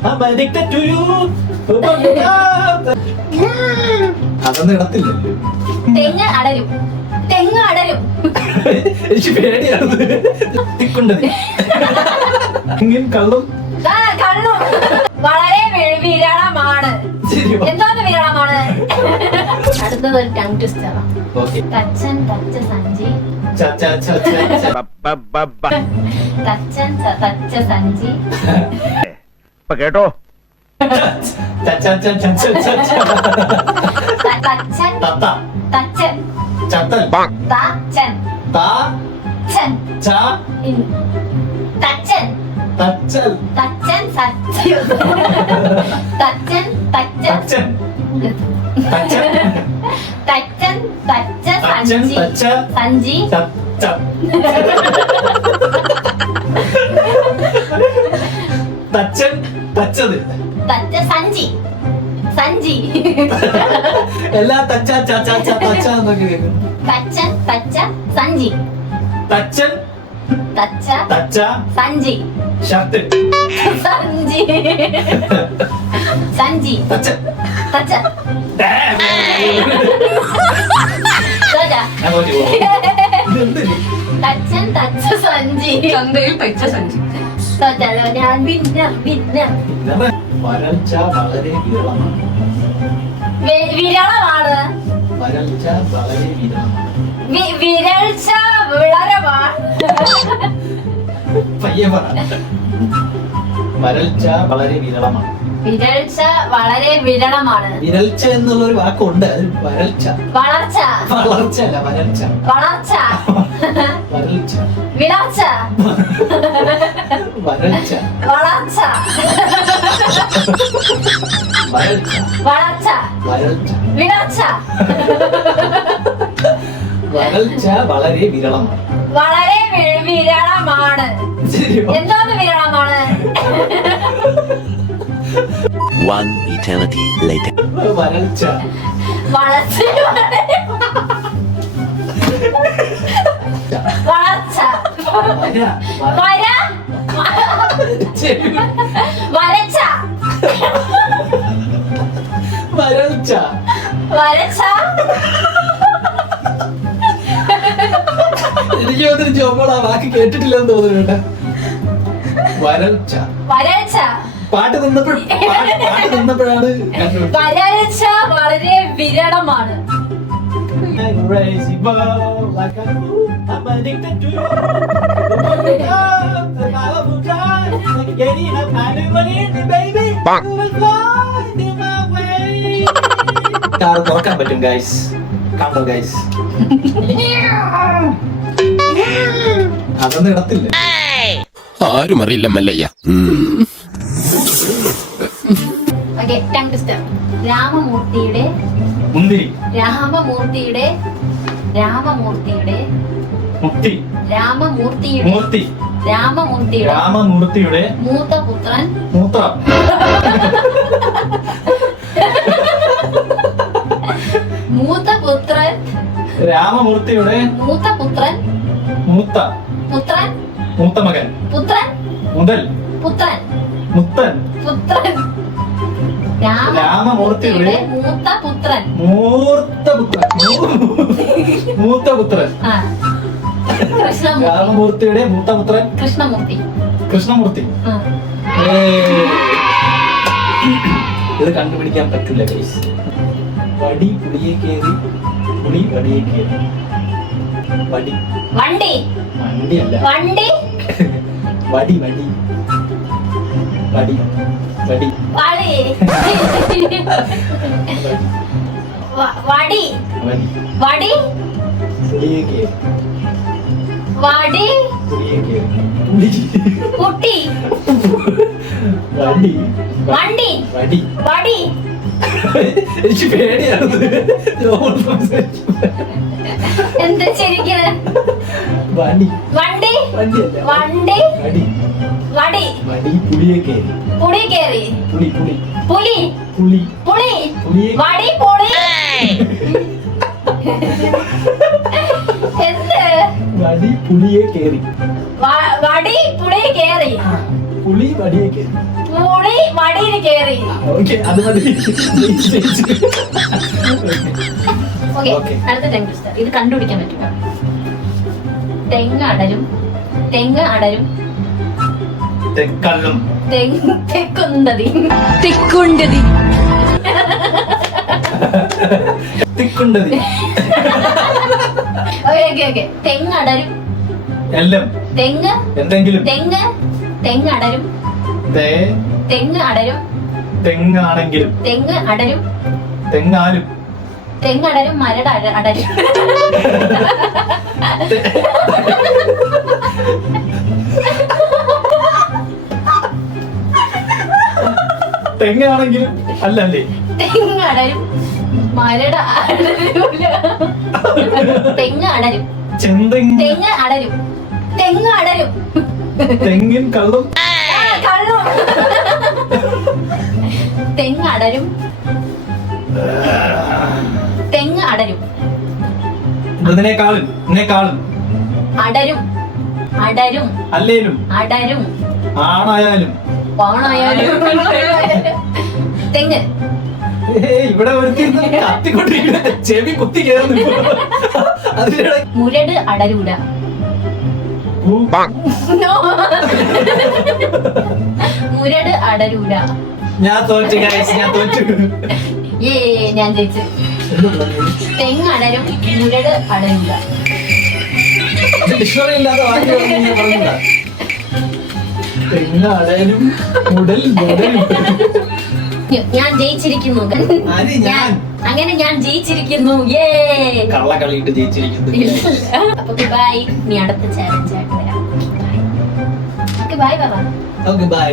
I'm addicted to you. അതൊന്നും ഇടത്തില്ല. തെങ്ങ് അടരും. തെങ്ങ് അടരും. എനിക്ക് പേടിയാണ്. തിക്കുണ്ടത്. ഇങ്ങനെ കള്ളും. കള്ളും. വളരെ വിരളമാണ്. എന്താണ് വിരളമാണ്? അടുത്തത് ഒരു ടങ് ട്വിസ്റ്ററാണ്. തച്ചൻ തച്ച സഞ്ചി. തച്ചൻ തച്ച സഞ്ചി. കേട്ടോ തച്ചൻ തച്ചൻ തച്ചൻ ചത്തൽ തച്ചൻ തച്ചൻ തച്ചൻ തച്ചൽ തച്ചൻ സത്യം തച്ചൻ തച്ചൻ തച്ചൻ തച്ചൻ തച്ച തച്ചൻ സഞ്ചി തച്ച സഞ്ചി തച്ചൻ തച്ചത് തച്ച സഞ്ചി സഞ്ചി എല്ലാ തച്ച ചച്ച തച്ച എന്നൊക്കെ കേൾക്കും. തച്ചൻ തച്ച സഞ്ചി തച്ചൻ തച്ച തച്ച സഞ്ചി ഷർട്ട് സഞ്ചി സഞ്ചി തച്ചൻ തച്ച ഞാൻ പോയി ഇതെന്ത് തച്ചൻ തച്ച സഞ്ചി ചന്തയിൽ തയ്ച്ച സഞ്ചി. ഞാൻ പിന്നെ വരൾച്ച വളരെ വിരളമാണ്. വിരളമാണ് വരൾച്ച വളരെ വിരളമാണ്. വിരൾച്ച വിളരമാണ് പയ്യെ പറ. വരൾച്ച വളരെ വിരളമാണ്. വിരൾച്ച വളരെ വിരളമാണ്. വിരൾച്ച എന്നുള്ള ഒരു വാക്കുണ്ട്. അത് വരൾച്ച. വളർച്ച വളർച്ച അല്ല വരൾച്ച. വളർച്ച വരൾച്ച വിളർച്ച വരൾച്ച വളർച്ച വരൾച്ച വളർച്ച വരൾച്ച വിളർച്ച വരൾച്ച വളരെ വിരളമാണ്. വളരെ വിരളമാണ്. ശരി. എന്താണ് വിരളമാണ്? One eternity later. വരൾച്ച വളർച്ച വളർച്ച വര വര ശരി. വരച്ച വരൾച്ച വരച്ച എനിക്ക് തോന്നുന്നു ജോമോൾ ആ വാക്ക് കേട്ടിട്ടില്ലെന്ന് തോന്നുന്നു കേട്ടോ. വരൾച്ച വരൾച്ച പാട്ട് നിന്നപ്പോഴാണ് വരൾച്ച വളരെ വിരളമാണ്. Crazy ball, like a fool, I'm addicted to you. The powerful drive, like getting up, I never need me, baby. You will fly in my way. Car തുറക്കാൻ പറ്റും ഗൈസ്. കണ്ടോ ഗൈസ്, അതൊന്നും ഇടത്തില്ല. ആരും അറിയില്ല മല്ലയ്യ. Tongue twister. രാമമൂർത്തിയുടെ മുന്തിരി രാമമൂർത്തിയുടെ രാമമൂർത്തിയുടെ മുക്തി രാമമൂർത്തിയുടെ മൂർത്തി രാമമൂർത്തിയുടെ രാമമൂർത്തിയുടെ മൂത്ത പുത്രൻ മൂത്രം മൂത്ത പുത്രൻ രാമമൂർത്തിയുടെ മൂത്ത പുത്രൻ മൂത്ത പുത്രൻ മൂത്ത മകൻ പുത്രൻ മുതൽ പുത്രൻ മുത്തൻ പുത്രൻ രാമമൂർത്തിയുടെ മൂത്ത പുത്രൻ മൂത്ത പുത്രൻ ആ കൃഷ്ണമൂർത്തി രാമമൂർത്തിയുടെ മൂത്ത പുത്രൻ കൃഷ്ണമൂർത്തി കൃഷ്ണമൂർത്തി. ആ. ഇത് കണ്ടുപിടിക്കാൻ പറ്റില്ല ഗൈസ്. വടി പുളിയെ കേറി പുളി വടിയെ കേറി. വടി വണ്ടി വണ്ടിയല്ല. വണ്ടി വടി വടി വടി വടി വളി വടി വടി വടി പുളിയെ കേറി വടി പുളിയെ കേറി പുളി കുട്ടി വടി വണ്ടി വടി വടി എനിക്ക് പേടിയാണ് എന്താ ശരിക്കും വടി വണ്ടി വണ്ടിയല്ല വണ്ടി വടി വടി വടി പുളിയെ കേറി പുളി കേറി പുളി പുളി പുലി പുളി പുളി പുളിയെ വടി പുളി എന്ത് വടി പുളിയെ കേറി വടി പുളി കേറി പുളി വടിയെ കയറി. പുളി വടിയിൽ കേറി. ഓക്കെ, അത് മതി. Okay, Okay. അടുത്ത ടൈം ട്വിസ്റ്റർ. ഇത് കണ്ടുപിടിക്കാൻ പറ്റുക. തെങ്ങ് അടരും, തെങ്ങ് അടരും, തെക്കള്ളും. തെക്കുന്തതി. തിക്കുണ്ടതി. തിക്കുണ്ടതി. ഓക്കെ. തെങ്ങ് അടരും, എല്ലാം. തെങ്ങ് എന്തെങ്കിലും. തെങ്ങ് തെങ്ങ് അടരും, തെങ്ങ് അടരും, തെങ്ങാണെങ്കിലും. തെങ്ങ് അടരും, തെങ്ങാലും. തെങ്ങ് അടരും, മരട് അടരും. തെങ്ങാണെങ്കിലും അല്ലല്ലേ. തെങ്ങ് അടരും, മരട് അടരൂല. തെങ്ങ് അടരും, ചെന്തെങ്ങ്. തെങ്ങ് അടരും, തെങ്ങ് അടരും. തെങ്ങിൻ കള്ളും. കള്ളും. തെങ്ങ് അടരും, തെങ്ങ് അടരും, ഇതിനേക്കാളും ഇതിനേക്കാളും അടരും, അടരും, അല്ലേലും അടരും, ആണായാലും. പാണായാലും. തെങ്ങ് ഇവിടെ കത്തിക്കൊണ്ടിരിക്കുന്ന ചെവി കുത്തി കയറുന്നു. അതിനിടെ മുരട് അടരൂല. No. മുരട് അടരൂല. ഞാൻ തോറ്റു guys, ഞാൻ തോറ്റു. ഞാൻ ജയിച്ചു. തെങ്ങ് അടരും, മുരട് അടരൂല. ഡിക്ഷണറി ഇല്ലാത്ത വാക്കുകളൊന്നും ഞാൻ പറഞ്ഞില്ല. തെങ്ങ് അടലും മുടൽ മുടലും. ഞാൻ ജയിച്ചിരിക്കുന്നു. ആര് ഞാൻ? അങ്ങനെ ഞാൻ ജയിച്ചിരിക്കുന്നു. കള്ളക്കളിയിട്ട് ജയിച്ചിരിക്കുന്നു. അപ്പൊ ബൈ. നീ അടുത്ത ചാലഞ്ച് ആയിട്ട് വരാം. ബൈ പറ. Okay bye.